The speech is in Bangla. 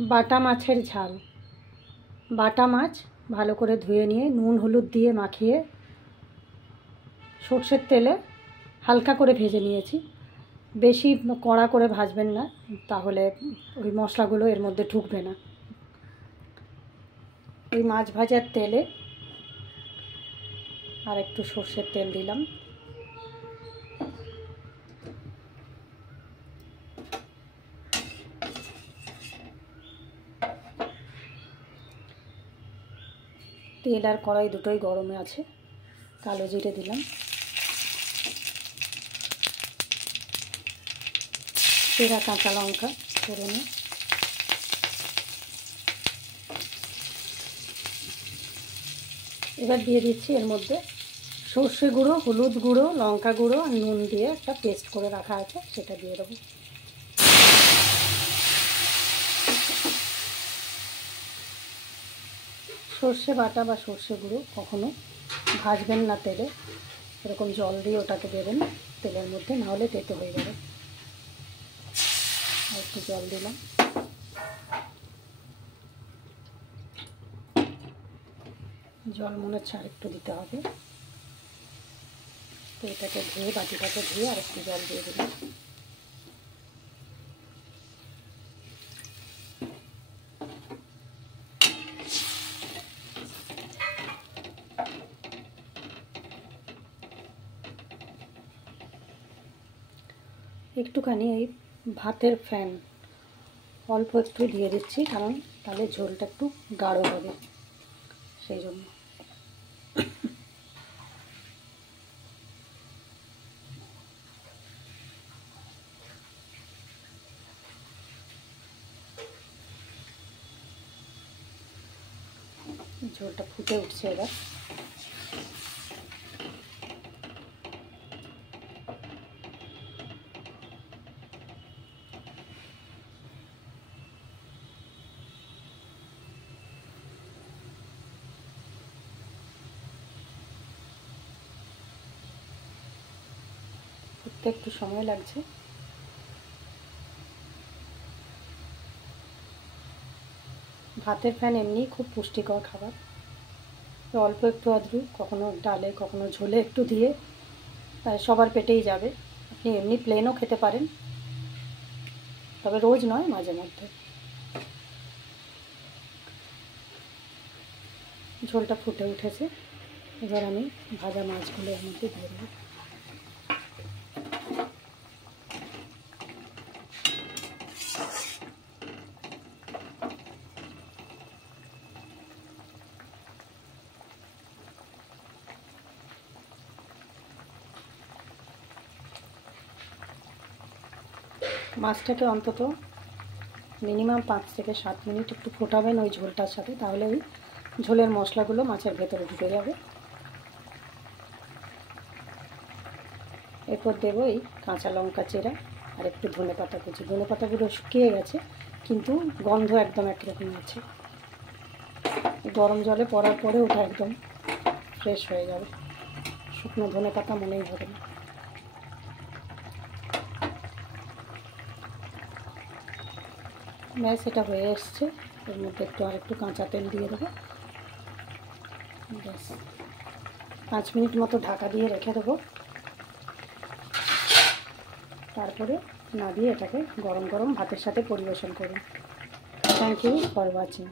বাটা মাছের ঝাল। বাটা মাছ ভালো করে ধুয়ে নিয়ে নুন হলুদ দিয়ে মাখিয়ে সর্ষের তেলে হালকা করে ভেজে নিয়েছি। বেশি কড়া করে ভাজবেন না, তাহলে ওই মশলাগুলো এর মধ্যে ঢুকবে না। ওই মাছ ভাজার তেলে আর একটু সর্ষের তেল দিলাম। তেল আর কড়াই দুটোই গরমে আছে। কালো জিরে দিলাম, চেরা কাঁচা লঙ্কা ফোড়নে, এবার দিয়ে দিচ্ছি এর মধ্যে সর্ষে গুঁড়ো, হলুদ গুঁড়ো, লঙ্কা গুঁড়ো আর নুন দিয়ে একটা পেস্ট করে রাখা আছে, সেটা দিয়ে দেবো। সর্ষে বাটা বা সর্ষে গুঁড়ো কখনো ভাজবেন না তেলে, এরকম জল দিয়ে ওটাকে দেবেন তেলের মধ্যে, নাহলে তেতো হয়ে যাবে। আর একটু জল দিলাম। জল মনে হচ্ছে আর একটু দিতে হবে, তো এটাকে ধুয়ে বাটিটাকে ধুয়ে আর একটু জল দিয়ে দিলাম। একটুখানি এই ভাতের ফ্যান অল্প একটু দিয়ে দিচ্ছি, কারণ তাহলে ঝোলটা একটু গাঢ় হবে, সেই জন্য। ঝোলটা ফুটে উঠছে এবার। ফুটতে একটু সময় লাগছে। ভাতের ফ্যান এমনি খুব পুষ্টিকর খাবার, অল্প একটু আধটু কখনো ডালে কখনো ঝোলে একটু দিয়ে সবার পেটেই যাবে। আপনি এমনি প্লেনও খেতে পারেন, তবে রোজ নয়, মাঝে মধ্যে। ঝোলটা ফুটে উঠেছে, এবার আমি ভাজা মাছগুলো এর মধ্যে দিয়ে দেবো। মাছটাকে অন্তত মিনিমাম 5 থেকে 7 মিনিট একটু ফোটাবেন ওই ঝোলটার সাথে, তাহলে ওই ঝোলের মশলাগুলো মাছের ভেতরে ঢুকে যাবে। এরপর দেবো এই কাঁচা লঙ্কা চেরা আর একটু ধনেপাতা কুচি। ধনেপাতাগুলো শুকিয়ে গেছে, কিন্তু গন্ধ একদম একরকম আছে। গরম জলে পড়ার পরে ওটা একদম ফ্রেশ হয়ে যাবে, শুকনো ধনেপাতা মনেই হবে না। ব্যাস, এটা হয়ে এসছে। এর মধ্যে আর একটু কাঁচা তেল দিয়ে দেবো। ব্যাস, 5 মিনিট মতো ঢাকা দিয়ে রেখে দেবো। তারপরে নামিয়ে এটাকে গরম গরম ভাতের সাথে পরিবেশন করুন। Thank you for watching.